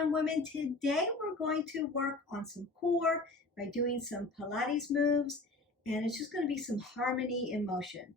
Strong Women. Today we're going to work on some core by doing some Pilates moves, and it's just going to be some harmony in motion.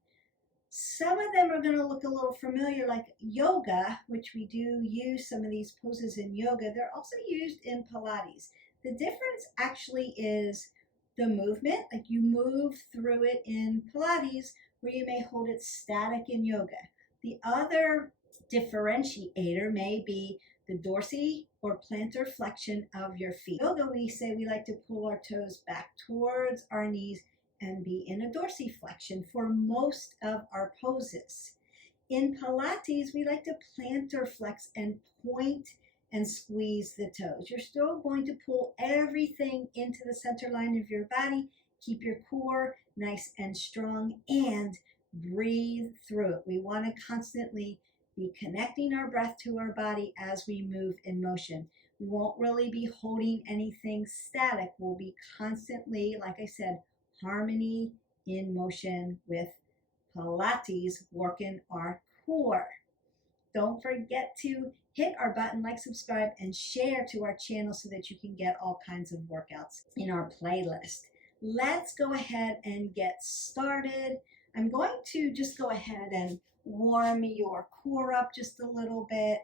Some of them are going to look a little familiar, like yoga, which we do use some of these poses in yoga. They're also used in Pilates. The difference actually is the movement, like you move through it in Pilates, where you may hold it static in yoga. The other differentiator may be the dorsi or plantar flexion of your feet. Yoga, we say we like to pull our toes back towards our knees and be in a dorsiflexion for most of our poses. In Pilates, we like to plantar flex and point and squeeze the toes. You're still going to pull everything into the center line of your body. Keep your core nice and strong and breathe through it. We want to constantly be connecting our breath to our body as we move in motion. We won't really be holding anything static. We'll be constantly, like I said, harmony in motion with Pilates, working our core. Don't forget to hit our button, like, subscribe, and share to our channel so that you can get all kinds of workouts in our playlist. Let's go ahead and get started. I'm going to just go ahead and warm your core up just a little bit.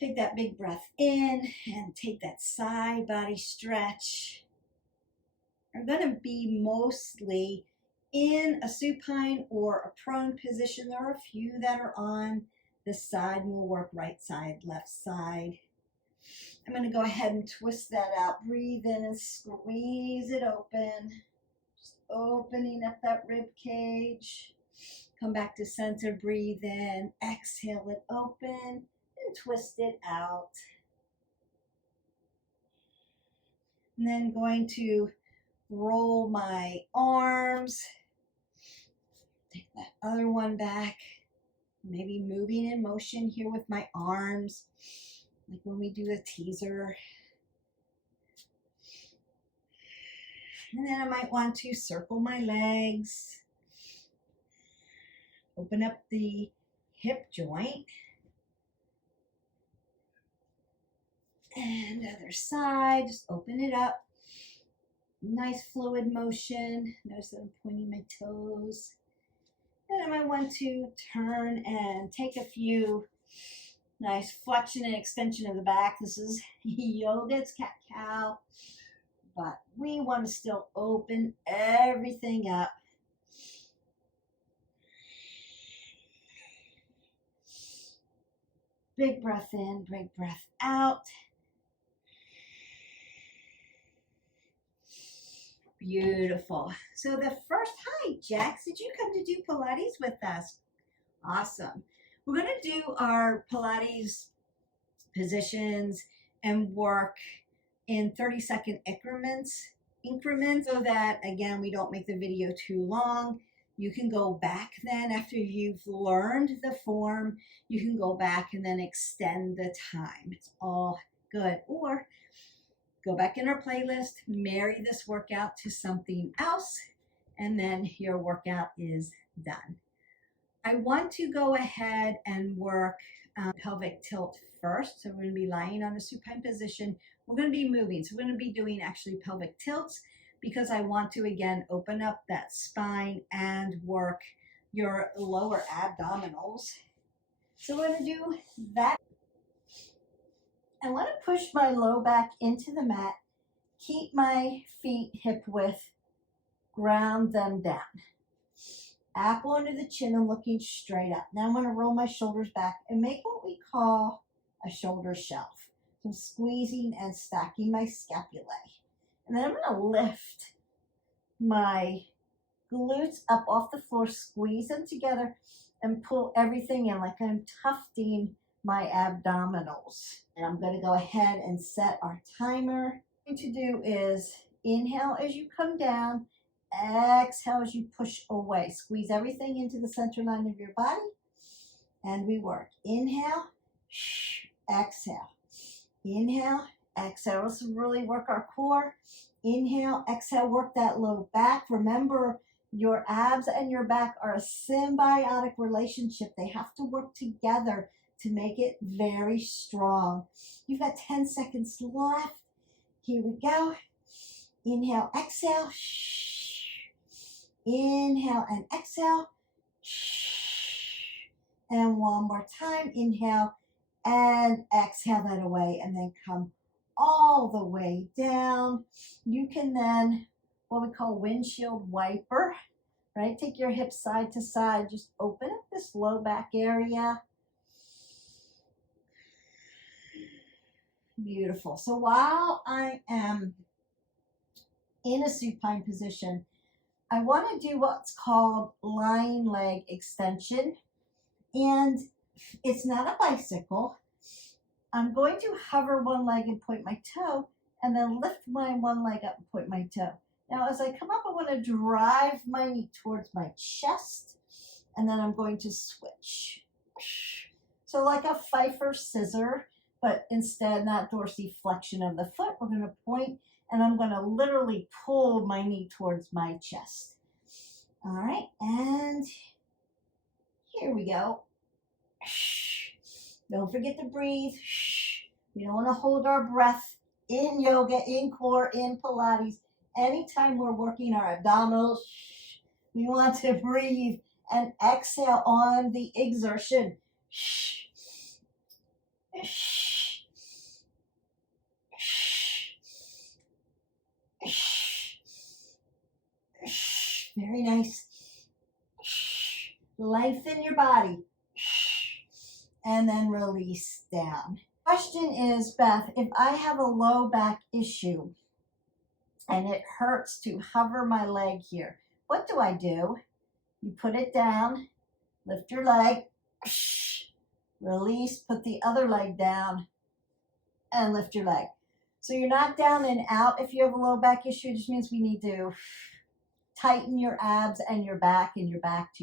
Take that big breath in and take that side body stretch. I'm going to be mostly in a supine or a prone position. There are a few that are on the side. We'll work right side, left side. I'm going to go ahead and twist that out. Breathe in and squeeze it open. Just opening up that rib cage. Come back to center, breathe in, exhale it open, and twist it out. And then going to roll my arms, take that other one back, maybe moving in motion here with my arms, like when we do a teaser. And then I might want to circle my legs. Open up the hip joint. And other side, just open it up. Nice fluid motion. Notice that I'm pointing my toes. And I might want to turn and take a few nice flexion and extension of the back. This is yoga, it's cat-cow. But we want to still open everything up. Big breath in, big breath out. Beautiful. So the first, hi Jax, did you come to do Pilates with us? Awesome. We're going to do our Pilates positions and work in 30-second increments so that, again, we don't make the video too long. You can go back then after you've learned the form, you can go back and then extend the time. It's all good. Or go back in our playlist, marry this workout to something else, and then your workout is done. I want to go ahead and work pelvic tilt first. So we're going to be lying on a supine position. We're going to be moving. So we're going to be doing actually pelvic tilts, because I want to, again, open up that spine and work your lower abdominals. So we're going to do that. I want to push my low back into the mat, keep my feet hip width, ground them down. Apple under the chin, I'm looking straight up. Now I'm going to roll my shoulders back and make what we call a shoulder shelf. So I'm squeezing and stacking my scapulae. And then I'm going to lift my glutes up off the floor, squeeze them together, and pull everything in like I'm tufting my abdominals. And I'm going to go ahead and set our timer. What I'm going to do is inhale as you come down, exhale as you push away. Squeeze everything into the center line of your body, and we work. Inhale, exhale. Inhale, exhale. Let's really work our core. Inhale, exhale, work that low back. Remember, your abs and your back are a symbiotic relationship. They have to work together to make it very strong. You've got 10 seconds left. Here we go. Inhale, exhale. Inhale and exhale. And one more time. Inhale and exhale that away, and then come all the way down. You can then, what we call windshield wiper, right? Take your hips side to side. Just open up this low back area. Beautiful. So while I am in a supine position, I want to do what's called lying leg extension. And it's not a bicycle. I'm going to hover one leg and point my toe, and then lift my one leg up and point my toe. Now, as I come up, I want to drive my knee towards my chest, and then I'm going to switch. So like a Pfeiffer scissor, but instead not dorsiflexion of the foot, we're going to point, and I'm going to literally pull my knee towards my chest. All right, and here we go. Don't forget to breathe. We don't want to hold our breath in yoga, in core, in Pilates. Anytime we're working our abdominals, we want to breathe and exhale on the exertion. Very nice. Lengthen your body. And then release down. Question is, Beth, if I have a low back issue and it hurts to hover my leg here, what do I do? You put it down, lift your leg, release, put the other leg down, and lift your leg. So you're not down and out. If you have a low back issue, it just means we need to tighten your abs and your back to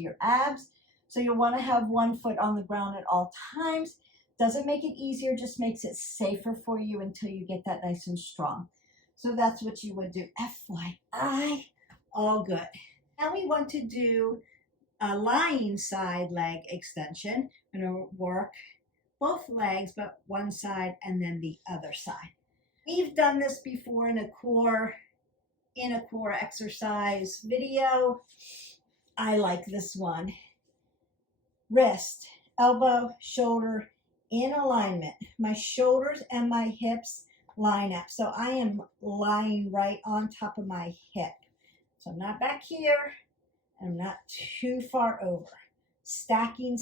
your abs. So you'll want to have one foot on the ground at all times. Doesn't make it easier, just makes it safer for you until you get that nice and strong. So that's what you would do. FYI, all good. Now we want to do a lying side leg extension. We're going to work both legs, but one side and then the other side. We've done this before in a core exercise video. I like this one. Wrist, elbow, shoulder in alignment. My shoulders and my hips line up. So I am lying right on top of my hip. So I'm not back here, and I'm not too far over. Stacking.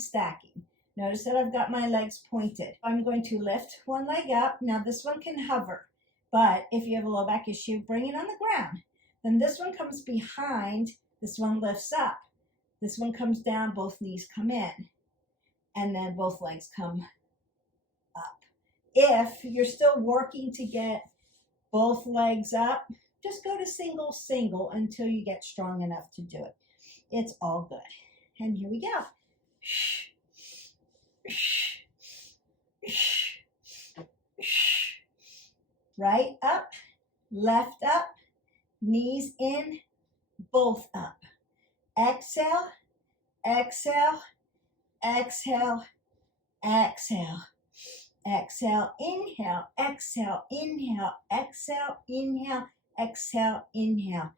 Notice that I've got my legs pointed. I'm going to lift one leg up. Now this one can hover, but if you have a low back issue, bring it on the ground. Then this one comes behind, this one lifts up. This one comes down, both knees come in, and then both legs come up. If you're still working to get both legs up, just go to single until you get strong enough to do it. It's all good. And here we go. Right up, left up, knees in, both up. Exhale, exhale, exhale, exhale. Exhale, inhale, exhale, inhale, exhale, inhale, exhale, inhale.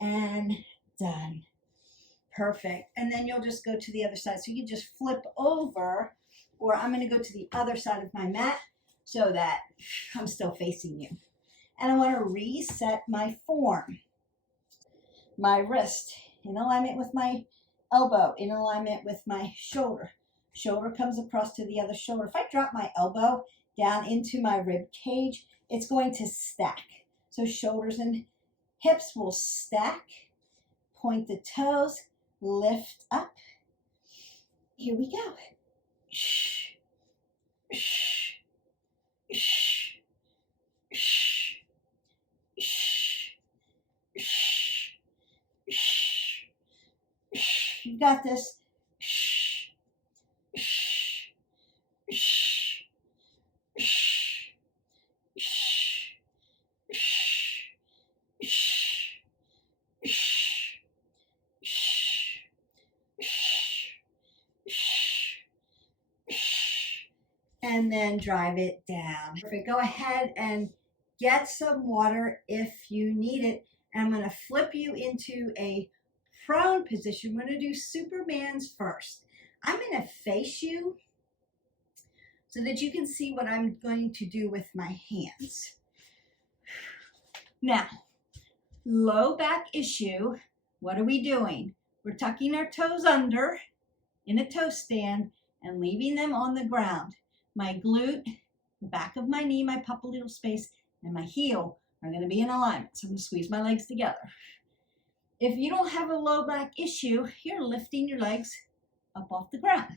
And done. Perfect. And then you'll just go to the other side. So you can just flip over, or I'm going to go to the other side of my mat so that I'm still facing you. And I want to reset my form. My wrist in alignment with my elbow, in alignment with my shoulder. Shoulder comes across to the other shoulder. If I drop my elbow down into my rib cage, it's going to stack. So shoulders and hips will stack. Point the toes, lift up. Here we go. You got this. and then drive it down. Perfect. Go ahead and get some water if you need it. And I'm going to flip you into a prone position. We're going to do Superman's first. I'm going to face you so that you can see what I'm going to do with my hands. Now, low back issue, what are we doing? We're tucking our toes under in a toe stand and leaving them on the ground. My glute, the back of my knee, my popliteal space, and my heel are going to be in alignment. So I'm going to squeeze my legs together. If you don't have a low back issue, you're lifting your legs up off the ground,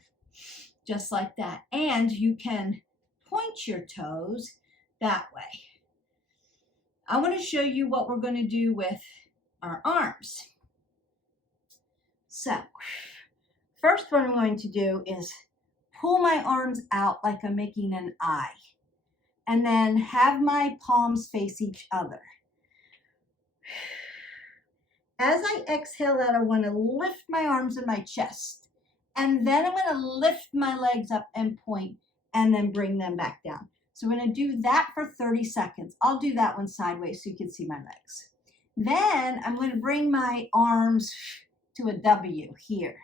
just like that. And you can point your toes that way. I want to show you what we're going to do with our arms. So, first what I'm going to do is pull my arms out like I'm making an I, and then have my palms face each other. As I exhale that, I want to lift my arms in my chest, and then I'm going to lift my legs up and point, and then bring them back down. So we're going to do that for 30 seconds. I'll do that one sideways so you can see my legs. Then I'm going to bring my arms to a W here.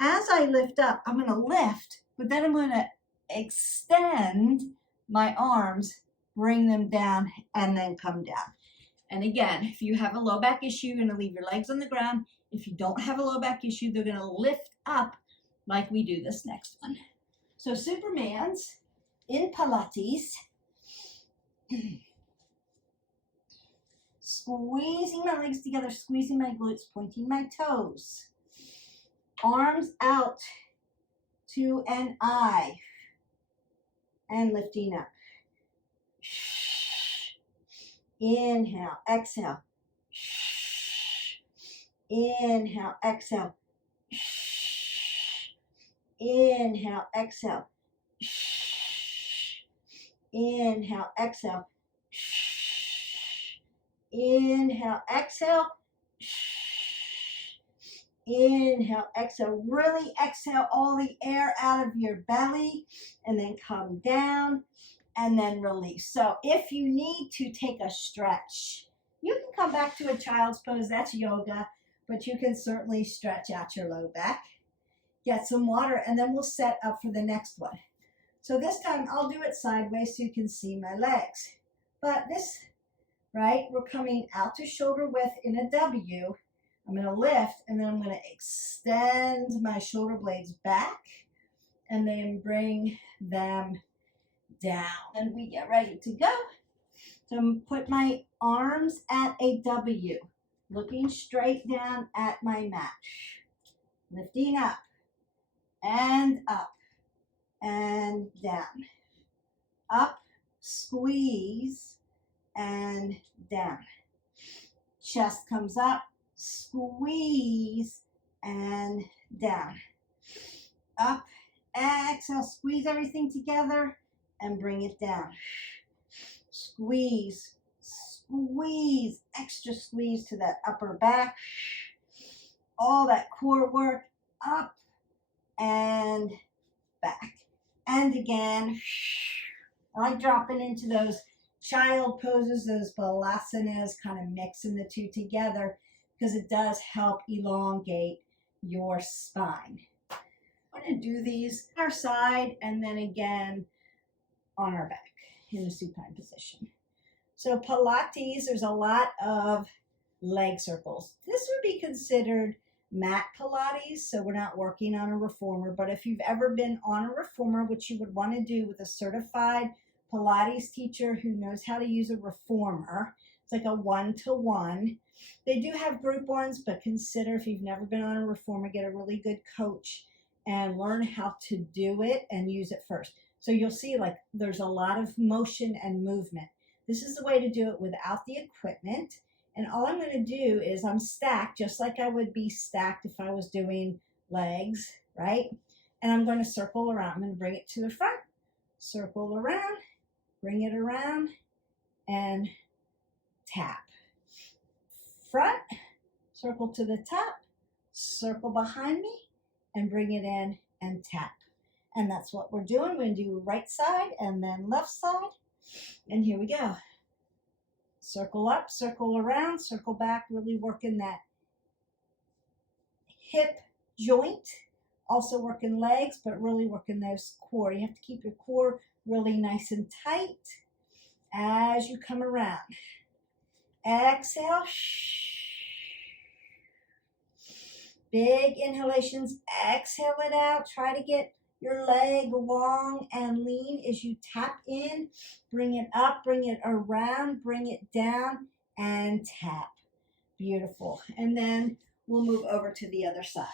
As I lift up, I'm going to lift, but then I'm going to extend my arms, bring them down, and then come down. And again, if you have a low back issue, you're going to leave your legs on the ground. If you don't have a low back issue, they're going to lift up like we do this next one. So Superman's in Pilates. Squeezing my legs together, squeezing my glutes, pointing my toes. Arms out to an I and lifting up. Inhale, exhale. Inhale, exhale. Inhale, exhale. Inhale, exhale. Inhale, exhale. Inhale, exhale. Really exhale all the air out of your belly, and then come down and then release. So if you need to take a stretch, you can come back to a child's pose. That's yoga, but you can certainly stretch out your low back. Get some water, and then we'll set up for the next one. So this time I'll do it sideways so you can see my legs. But this, right, we're coming out to shoulder width in a W. I'm going to lift, and then I'm going to extend my shoulder blades back and then bring them down. And we get ready to go. So I'm going to put my arms at a W, looking straight down at my mat. Lifting up and down. Up, squeeze, and down. Chest comes up, squeeze, and down. Up, exhale, squeeze everything together and bring it down. Squeeze, squeeze, extra squeeze to that upper back. All that core work, up and back. And again, I like dropping into those child poses, those balasanas, kind of mixing the two together because it does help elongate your spine. I'm going to do these on our side and then again on our back in the supine position. So Pilates, there's a lot of leg circles. This would be considered mat Pilates, so we're not working on a reformer, but if you've ever been on a reformer, which you would want to do with a certified Pilates teacher who knows how to use a reformer, it's like a one-to-one. They do have group ones, but consider if you've never been on a reformer, get a really good coach and learn how to do it and use it first. So you'll see like there's a lot of motion and movement. This is the way to do it without the equipment. And all I'm going to do is I'm stacked just like I would be stacked if I was doing legs, right? And I'm going to circle around. I'm going to bring it to the front, circle around, bring it around, and tap. Front, circle to the top, circle behind me, and bring it in and tap. And that's what we're doing. We're going to do right side and then left side. And here we go. Circle up, circle around, circle back, really working that hip joint. Also working legs, but really working those core. You have to keep your core really nice and tight as you come around. Exhale. Big inhalations. Exhale it out. Try to get your leg long and lean as you tap in. Bring it up, bring it around, bring it down, and tap. Beautiful. And then we'll move over to the other side.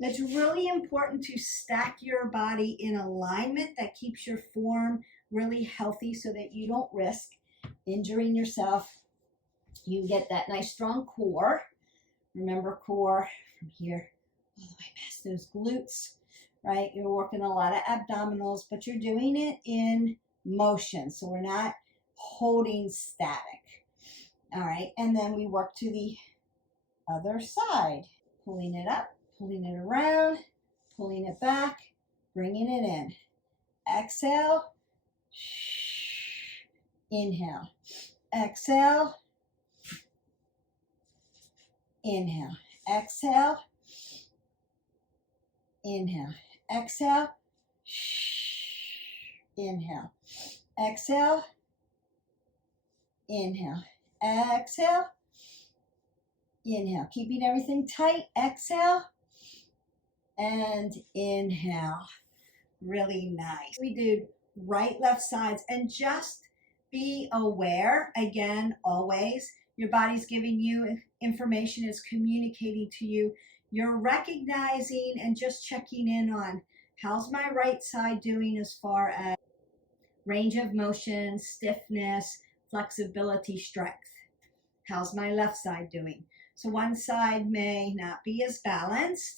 It's really important to stack your body in alignment. That keeps your form really healthy so that you don't risk injuring yourself. You get that nice strong core. Remember, core from here all the way past those glutes, right? You're working a lot of abdominals, but you're doing it in motion. So we're not holding static. All right. And then we work to the other side, pulling it up, pulling it around, pulling it back, bringing it in. Exhale. Inhale. Exhale. Inhale. Exhale. Inhale. Exhale. Inhale. Exhale. Inhale. Exhale. Inhale. Keeping everything tight. Exhale. And inhale. Really nice. We did right, left sides, and just be aware, again, always, your body's giving you information, is communicating to you. You're recognizing and just checking in on how's my right side doing as far as range of motion, stiffness, flexibility, strength. How's my left side doing? So one side may not be as balanced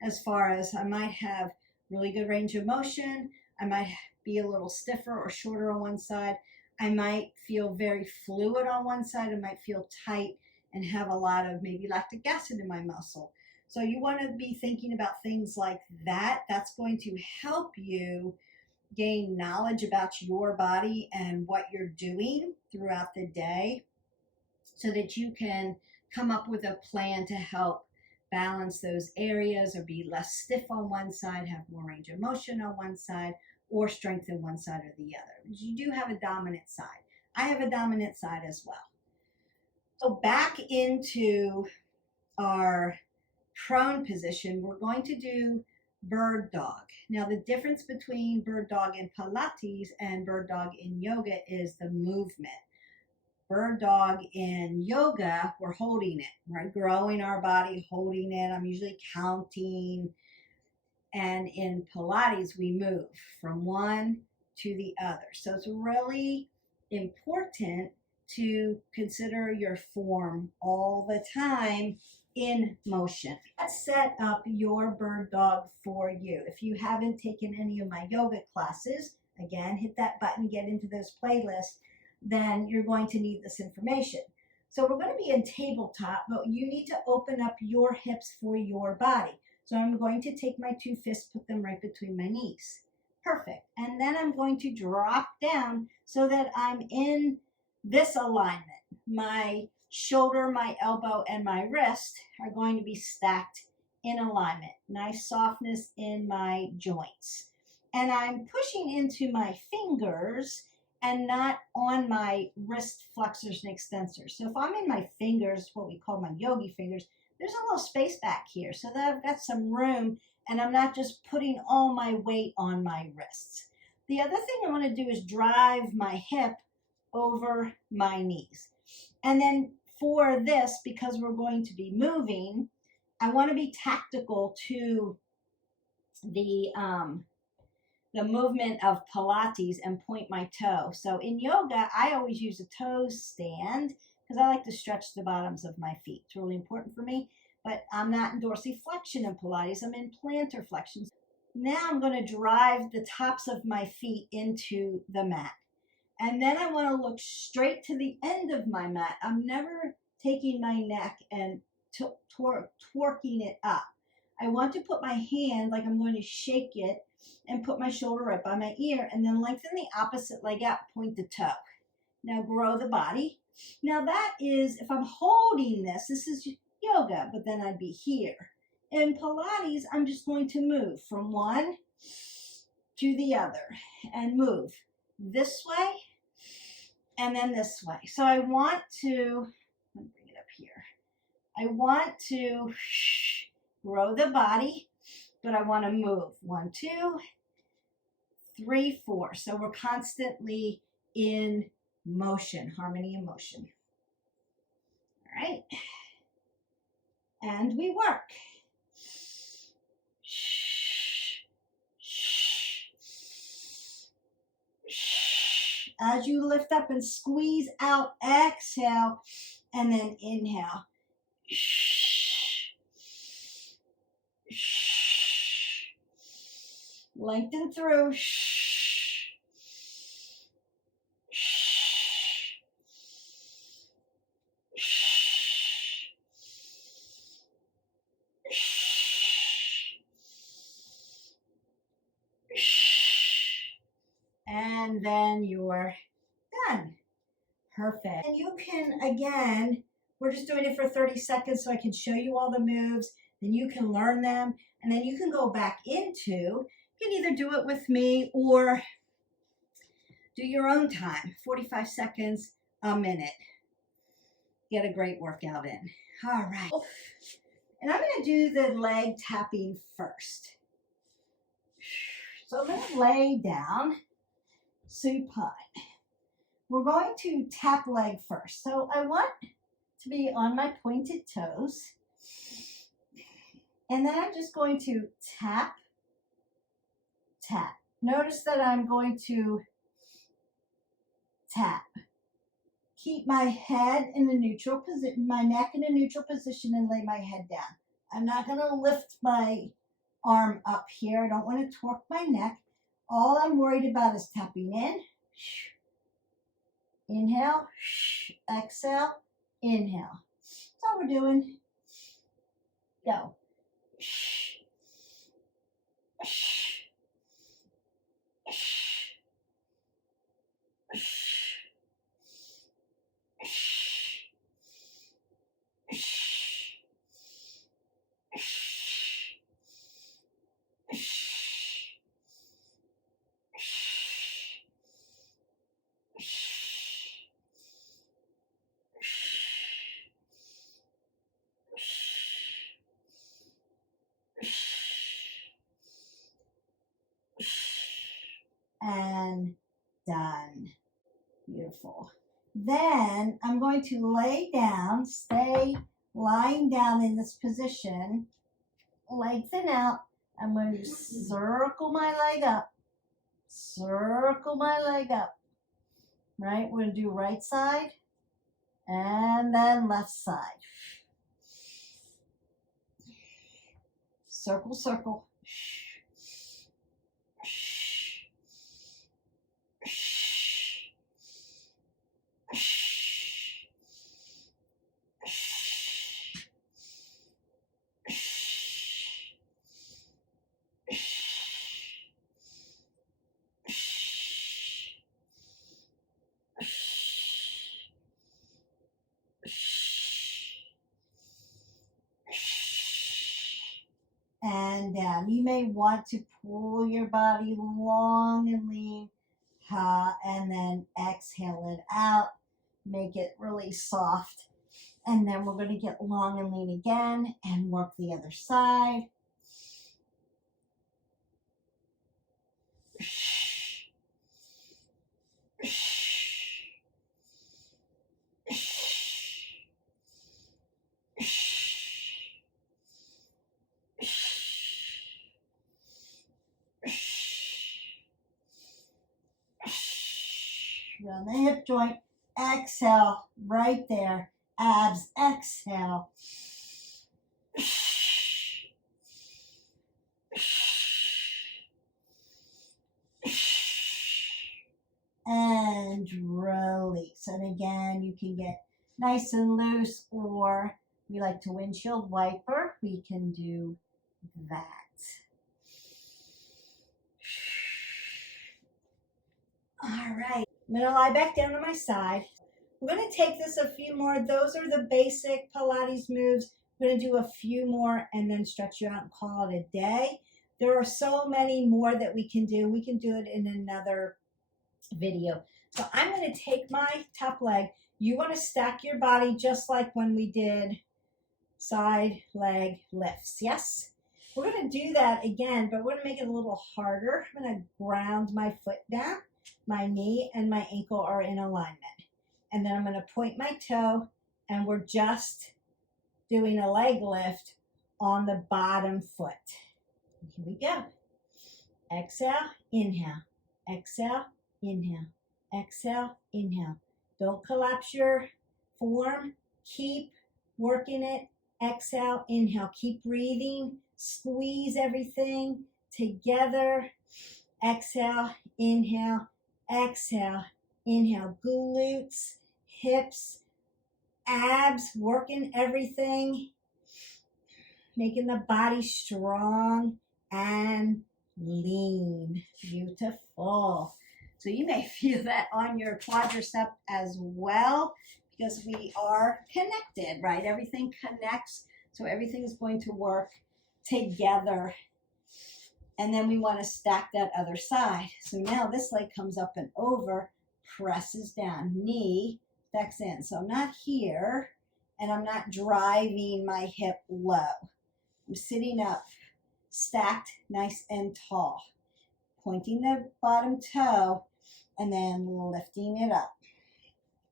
as far as I might have really good range of motion. I might be a little stiffer or shorter on one side. I might feel very fluid on one side. I might feel tight and have a lot of maybe lactic acid in my muscle. So you want to be thinking about things like that. That's going to help you gain knowledge about your body and what you're doing throughout the day so that you can come up with a plan to help balance those areas or be less stiff on one side, have more range of motion on one side, or strengthen one side or the other. Because you do have a dominant side. I have a dominant side as well. So back into our prone position, we're going to do bird dog. Now the difference between bird dog in Pilates and bird dog in yoga is the movement. Bird dog in yoga, we're holding it. We're growing our body, holding it. I'm usually counting. And in Pilates, we move from one to the other. So it's really important to consider your form all the time in motion. Let's set up your bird dog for you. If you haven't taken any of my yoga classes, again, hit that button, get into those playlists, then you're going to need this information. So we're going to be in tabletop, but you need to open up your hips for your body. So I'm going to take my two fists, put them right between my knees. Perfect. And then I'm going to drop down so that I'm in this alignment. My shoulder, my elbow, and my wrist are going to be stacked in alignment. Nice softness in my joints. And I'm pushing into my fingers and not on my wrist flexors and extensors. So if I'm in my fingers, what we call my yogi fingers, there's a little space back here so that I've got some room and I'm not just putting all my weight on my wrists. The other thing I want to do is drive my hip over my knees. And then for this, because we're going to be moving, I want to be tactical to the movement of Pilates and point my toe. So in yoga, I always use a toe stand because I like to stretch the bottoms of my feet. It's really important for me, but I'm not in dorsiflexion in Pilates. I'm in plantar flexion. Now I'm going to drive the tops of my feet into the mat. And then I want to look straight to the end of my mat. I'm never taking my neck and twerking it up. I want to put my hand like I'm going to shake it and put my shoulder right by my ear and then lengthen the opposite leg out, point the toe. Now grow the body. Now that is, if I'm holding this, this is yoga, but then I'd be here. In Pilates, I'm just going to move from one to the other and move this way and then this way. So I want to, let me bring it up here. I want to grow the body, but I want to move 1, 2, 3, 4. So we're constantly in motion, harmony and motion. All right. And we work. As you lift up and squeeze out, exhale, and then inhale. Lengthen through. And then you're done. Perfect. And you can, again, we're just doing it for 30 seconds so I can show you all the moves. Then you can learn them. And then you can go back into, you can either do it with me or do your own time, 45 seconds, a minute. Get a great workout in. All right. And I'm going to do the leg tapping first. So I'm going to lay down, supine. We're going to tap leg first. So I want to be on my pointed toes. And then I'm just going to tap, tap. Notice that I'm going to tap. Keep my head in a neutral position, my neck in a neutral position, and lay my head down. I'm not going to lift my arm up here. I don't want to torque my neck. All I'm worried about is tapping in. Inhale, exhale, inhale. That's all we're doing. Go. And done. Beautiful. Then I'm going to lay down, stay lying down in this position, lengthen out. I'm going to circle my leg up, circle my leg up, right? We're going to do right side and then left side. Circle, circle. And down. You may want to pull your body long and lean, and then exhale it out. Make it really soft. And then we're going to get long and lean again and work the other side. Around the hip joint, exhale, right there, abs, exhale. And release. And again, you can get nice and loose, or we like to windshield wiper. We can do that. All right, I'm gonna lie back down on my side. We're gonna take this a few more. Those are the basic Pilates moves. We're gonna do a few more and then stretch you out and call it a day. There are so many more that we can do. We can do it in another video. So I'm gonna take my top leg. You wanna stack your body just like when we did side leg lifts, yes? We're gonna do that again, but we're gonna make it a little harder. I'm gonna ground my foot down. My knee and my ankle are in alignment. And then I'm gonna point my toe, and we're just doing a leg lift on the bottom foot. Here we go. Exhale, inhale, exhale, inhale, exhale, inhale. Don't collapse your form. Keep working it. Exhale, inhale. Keep breathing. Squeeze everything together. Exhale, inhale, exhale, inhale. Glutes, hips, abs, working everything. Making the body strong and lean. Beautiful. So you may feel that on your quadricep as well, because we are connected, right? Everything connects, so everything is going to work together. And then we want to stack that other side. So now this leg comes up and over, presses down, knee stacks in. So I'm not here, and I'm not driving my hip low. I'm sitting up, stacked nice and tall, pointing the bottom toe and then lifting it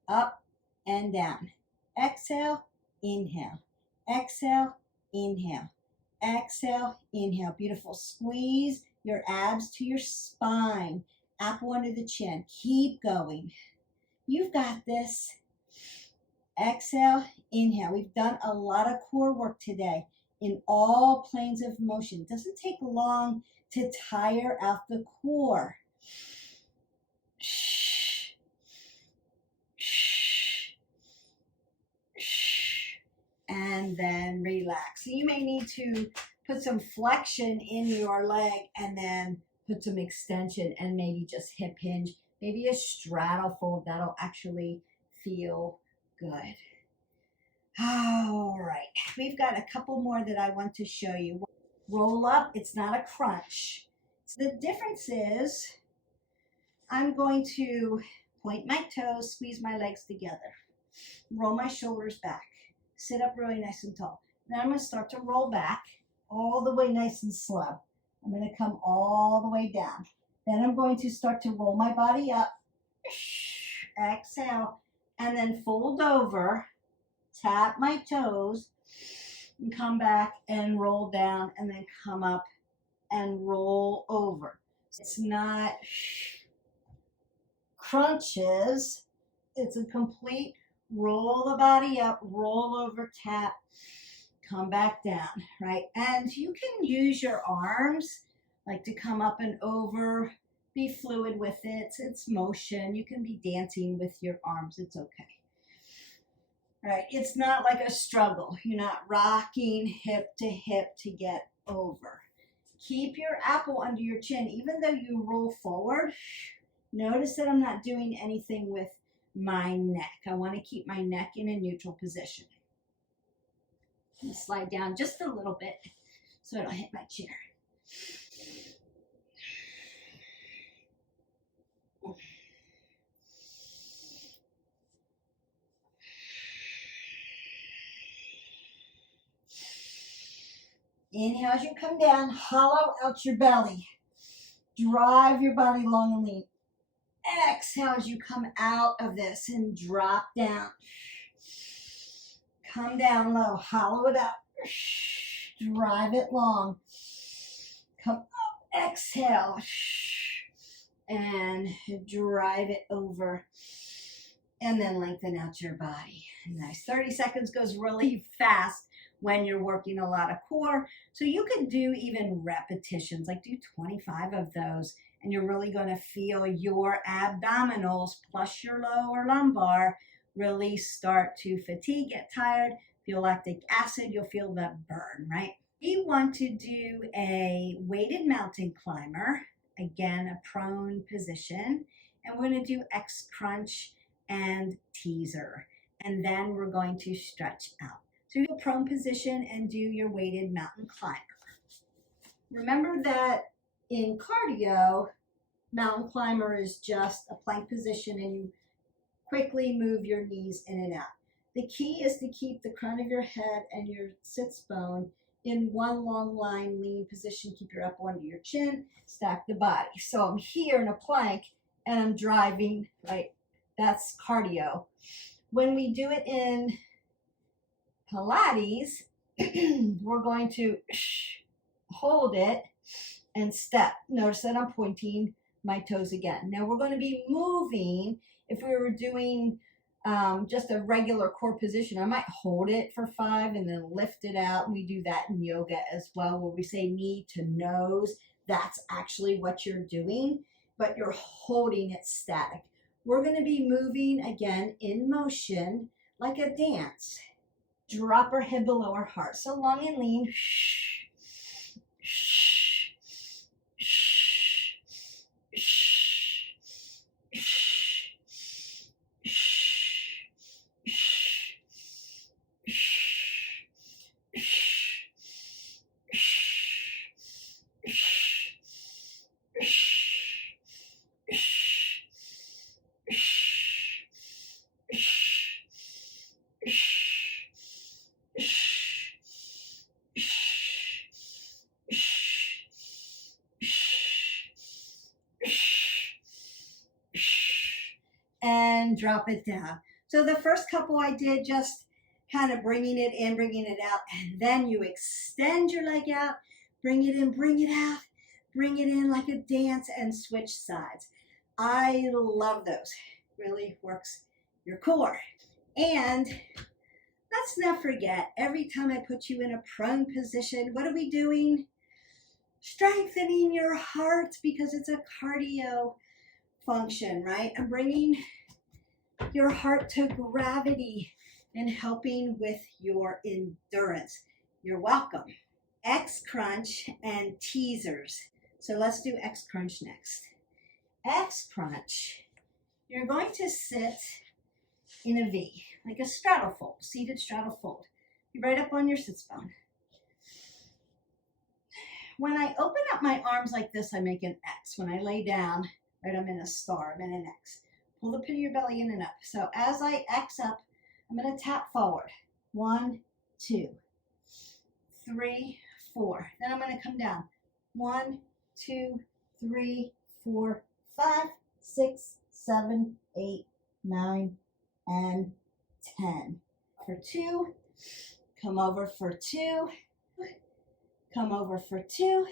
up and down. Exhale, inhale, exhale, inhale, exhale, inhale. Beautiful. Squeeze your abs to your spine, apple under the chin. Keep going. You've got this. Exhale, inhale. We've done a lot of core work today in all planes of motion. It doesn't take long to tire out the core. And then relax. So you may need to put some flexion in your leg and then put some extension and maybe just hip hinge, maybe a straddle fold. That'll actually feel good. All right, we've got a couple more that I want to show you. Roll up, it's not a crunch. So the difference is I'm going to point my toes, squeeze my legs together, roll my shoulders back, sit up really nice and tall. Then I'm going to start to roll back all the way nice and slow. I'm going to come all the way down. Then I'm going to start to roll my body up, exhale, and then fold over, tap my toes, and come back and roll down, and then come up and roll over. It's not crunches. It's a complete roll the body up, roll over, tap, come back down, right? And you can use your arms like to come up and over, be fluid with it. It's motion. You can be dancing with your arms. It's okay. Right? It's not like a struggle. You're not rocking hip to get over. Keep your apple under your chin. Even though you roll forward, notice that I'm not doing anything with my neck. I want to keep my neck in a neutral position. And slide down just a little bit so I don't hit my chair. Inhale as you come down, hollow out your belly. Drive your body long and lean. Exhale as you come out of this and drop down. Come down low, hollow it up. Drive it long. Come up, exhale. And drive it over. And then lengthen out your body. Nice. 30 seconds goes really fast when you're working a lot of core. So you can do even repetitions, like do 25 of those, and you're really going to feel your abdominals plus your lower lumbar really start to fatigue, get tired, feel lactic acid, you'll feel that burn, right? We want to do a weighted mountain climber, again, a prone position, and we're going to do X crunch and teaser, and then we're going to stretch out. So you do a prone position and do your weighted mountain climber. Remember that in cardio, mountain climber is just a plank position and you quickly move your knees in and out. The key is to keep the crown of your head and your sits bone in one long line, lean position. Keep your elbow under your chin, stack the body. So I'm here in a plank and I'm driving, right? That's cardio. When we do it in Pilates, we're going to hold it and step. Notice that I'm pointing my toes again. Now we're going to be moving. If we were doing just a regular core position, I might hold it for 5 and then lift it out. We do that in yoga as well, where we say knee to nose. That's actually what you're doing, but you're holding it static. We're going to be moving again in motion like a dance. Drop our head below our heart. So long and lean. And drop it down. So the first couple I did just kind of bringing it in, bringing it out, and then you extend your leg out, bring it in, bring it out, bring it in like a dance and switch sides. I love those. Really works your core. And let's not forget, every time I put you in a prone position, what are we doing? Strengthening your heart because it's a cardio function, right? I'm bringing your heart to gravity and helping with your endurance. You're welcome. X crunch and teasers. So let's do X crunch next. X crunch, you're going to sit in a V, like a straddle fold, seated straddle fold. You're right up on your sits bone. When I open up my arms like this, I make an X. When I lay down, right, I'm in a star, I'm in an X. Pull the pit of your belly in and up. So as I X up, I'm going to tap forward. 1, 2, 3, 4. Then I'm going to come down. 1, 2, 3, 4, 5, 6, 7, 8, 9, and 10. For 2, come over for 2, come over for 2,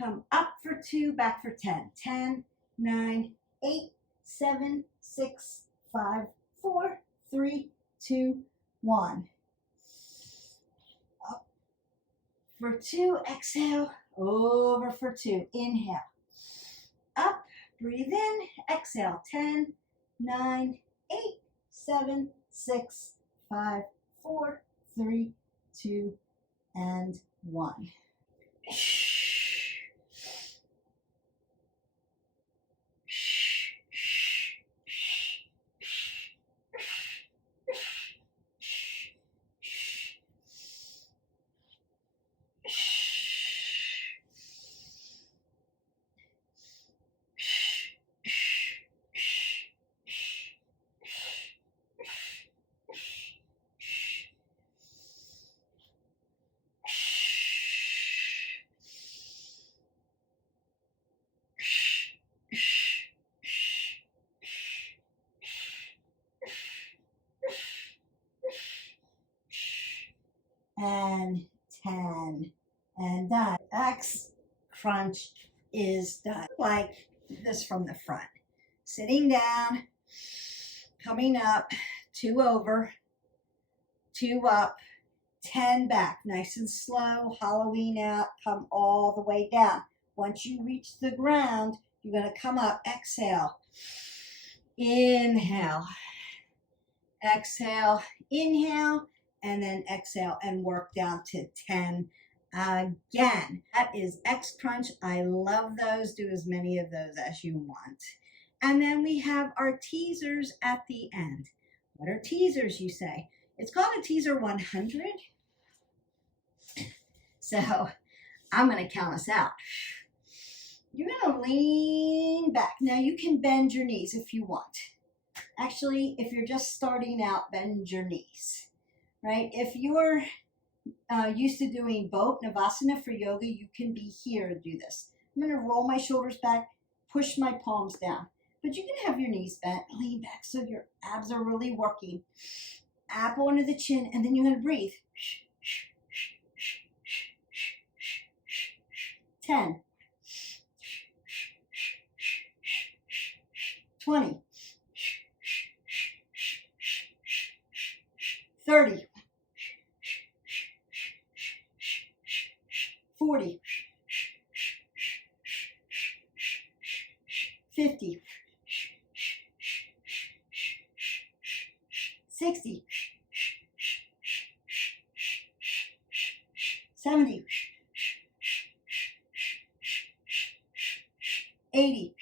come up for 2, back for 10. 10, 9, 8, 7, 6, 5, 4, 3, 2, 1. Up for 2, exhale, over for 2, inhale. Up, breathe in, exhale, 10, 9, 8, 7, 6, 5, 4, 3, 2, and 1. And 10, and done. X crunch is done. Like this from the front. Sitting down, coming up, 2 over, 2 up, 10 back. Nice and slow, hollowing out, come all the way down. Once you reach the ground, you're going to come up, exhale, inhale, exhale, inhale, and then exhale and work down to 10 Again, that is X crunch. I love those. Do as many of those as you want. And then we have our teasers at the end. What are teasers, you say? It's called a teaser 100. So I'm going to count us out. You're going to lean back. Now you can bend your knees if you want. Actually, if you're just starting out, bend your knees, right? If you're used to doing boat Navasana for yoga, you can be here to do this. I'm going to roll my shoulders back, push my palms down. But you can have your knees bent, lean back so your abs are really working. Apple under the chin, and then you're going to breathe. 10, 20, 30, 40, 50, 60, 70, 80,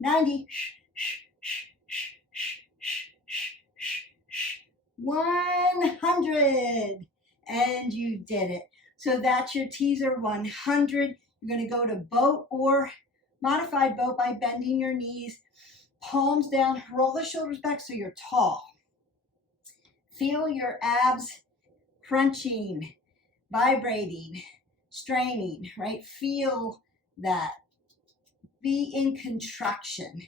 90, 100. And you did it. So that's your teaser 100. You're going to go to boat or modified boat by bending your knees, palms down, roll the shoulders back so you're tall. Feel your abs crunching, vibrating, straining, right? Feel that. Be in contraction.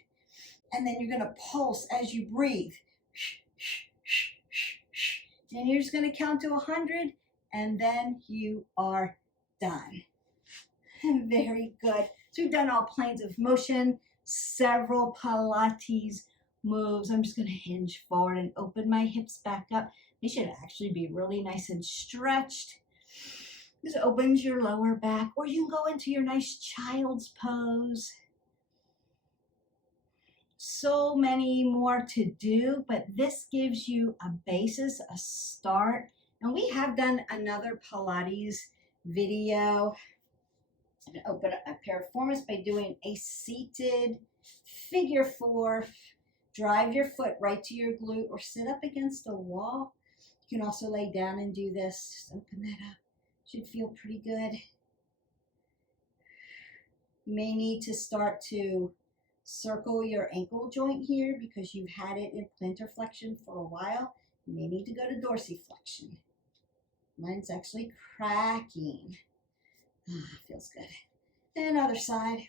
And then you're going to pulse as you breathe. And you're just going to count to 100, and then you are done. Very good. So we've done all planes of motion, several Pilates moves. I'm just going to hinge forward and open my hips back up. They should actually be really nice and stretched. This opens your lower back, or you can go into your nice child's pose. So many more to do, but this gives you a basis, a start. And we have done another Pilates video. And open up piriformis by doing a seated figure 4. Drive your foot right to your glute or sit up against a wall. You can also lay down and do this. Just open that up. Should feel pretty good. You may need to start to circle your ankle joint here because you've had it in plantar flexion for a while. You may need to go to dorsiflexion. Mine's actually cracking. Feels good. And other side.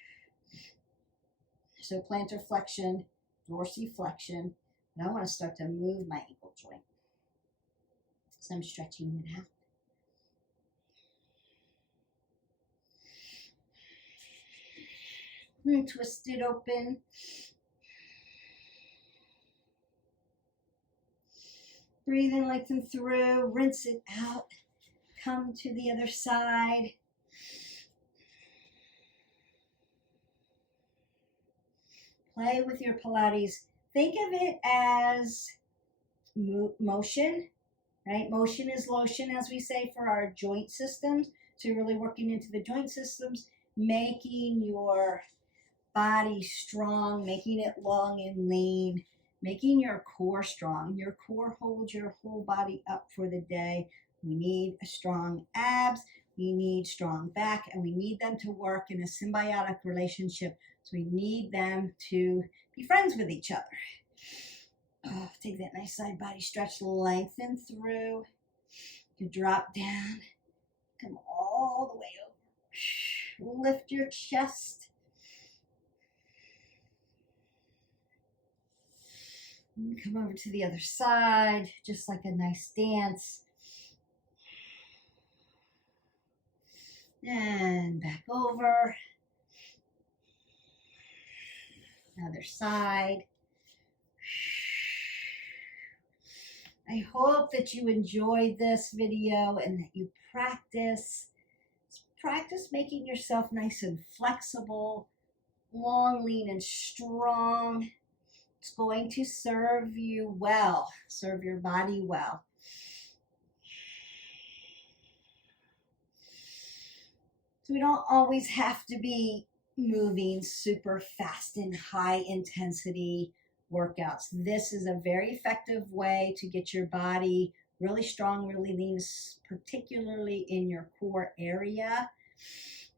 So plantar flexion, dorsiflexion. And I want to start to move my ankle joint. So I'm stretching it out. And twist it open. Breathe in, lengthen through, rinse it out. Come to the other side. Play with your Pilates. Think of it as motion, right? Motion is lotion, as we say, for our joint systems. So you're really working into the joint systems, making your body strong, making it long and lean, making your core strong. Your core holds your whole body up for the day. We need a strong abs, we need strong back, and we need them to work in a symbiotic relationship. So we need them to be friends with each other. Oh, take that nice side body stretch, lengthen through. You drop down, come all the way over. Lift your chest. Come over to the other side, just like a nice dance. And back over. Other side. I hope that you enjoyed this video and that you practice making yourself nice and flexible, long, lean, and strong. It's going to serve you well, serve your body well. So we don't always have to be moving super fast and high intensity workouts. This is a very effective way to get your body really strong, really lean, particularly in your core area.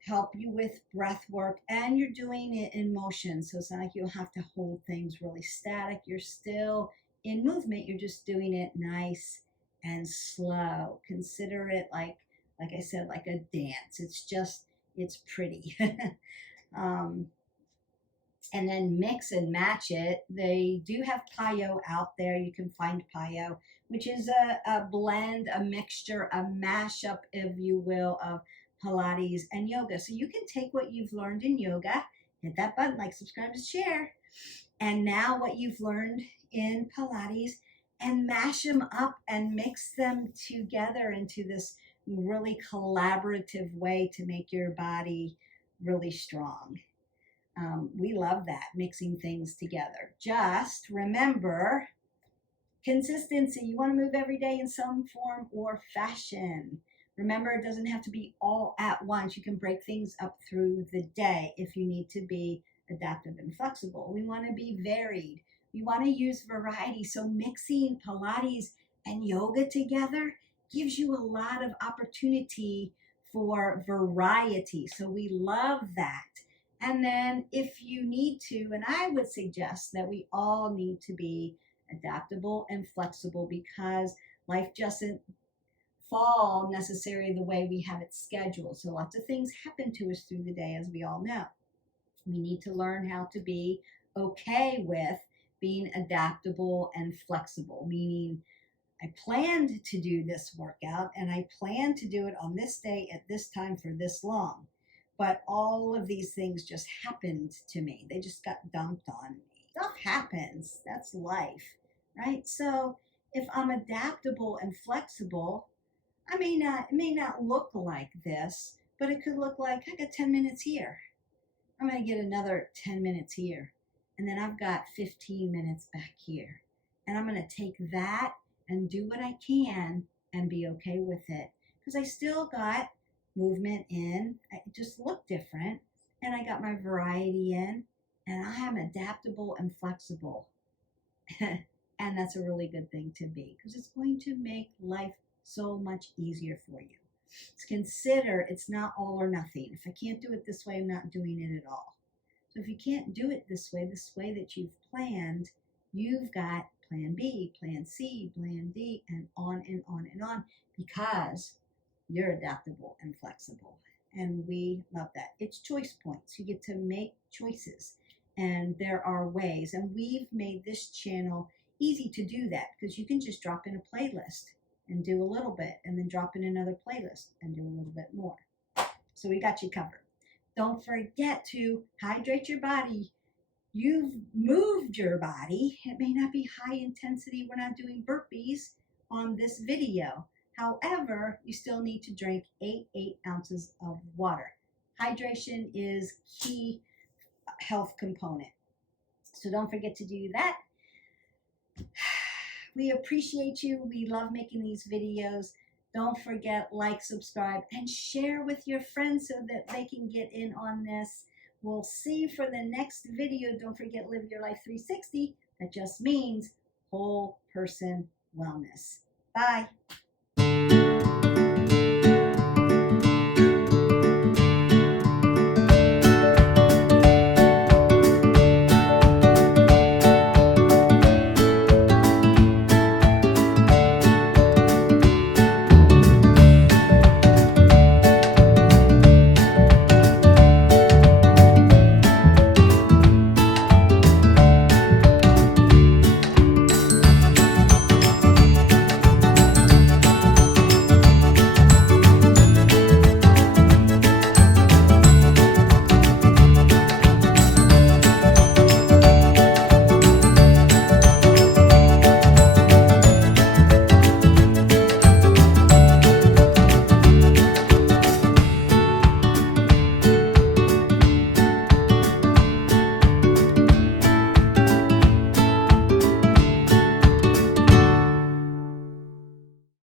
Help you with breath work, and you're doing it in motion. So it's not like you'll have to hold things really static. You're still in movement. You're just doing it nice and slow. Consider it like I said, like a dance. It's pretty. And then mix and match it. They do have Pyo out there. You can find Pyo, which is a blend, a mixture, a mashup, if you will, of Pilates and yoga. So you can take what you've learned in yoga, hit that button, like, subscribe, and share, and now what you've learned in Pilates, and mash them up and mix them together into this really collaborative way to make your body really strong. We love that, mixing things together. Just remember, consistency. You want to move every day in some form or fashion. Remember, it doesn't have to be all at once. You can break things up through the day if you need to be adaptive and flexible. We want to be varied. We want to use variety. So mixing Pilates and yoga together gives you a lot of opportunity for variety. So we love that. And then if you need to, and I would suggest that we all need to be adaptable and flexible, because life doesn't fall necessarily the way we have it scheduled. So lots of things happen to us through the day, as we all know. We need to learn how to be okay with being adaptable and flexible, meaning I planned to do this workout and I planned to do it on this day at this time for this long. But all of these things just happened to me. They just got dumped on me. Stuff happens. That's life, right? So if I'm adaptable and flexible, it may not look like this, but it could look like I got 10 minutes here. I'm going to get another 10 minutes here. And then I've got 15 minutes back here. And I'm going to take that and do what I can and be okay with it. Because I still got movement in. It just looked different. And I got my variety in. And I am adaptable and flexible. And that's a really good thing to be, because it's going to make life so much easier for you. Consider it's not all or nothing. If I can't do it this way, I'm not doing it at all. So if you can't do it this way that you've planned, you've got plan B, plan C, plan D, and on and on and on, because you're adaptable and flexible. And we love that. It's choice points. You get to make choices, and there are ways. And we've made this channel easy to do that, because you can just drop in a playlist and do a little bit, and then drop in another playlist and do a little bit more. So we got you covered. Don't forget to hydrate your body. You've moved your body. It may not be high intensity. We're not doing burpees on this video. However, you still need to drink 8 ounces of water. Hydration is key health component. So don't forget to do that. We appreciate you. We love making these videos. Don't forget, like, subscribe, and share with your friends so that they can get in on this. We'll see you for the next video. Don't forget, live your life 360. That just means whole person wellness. Bye.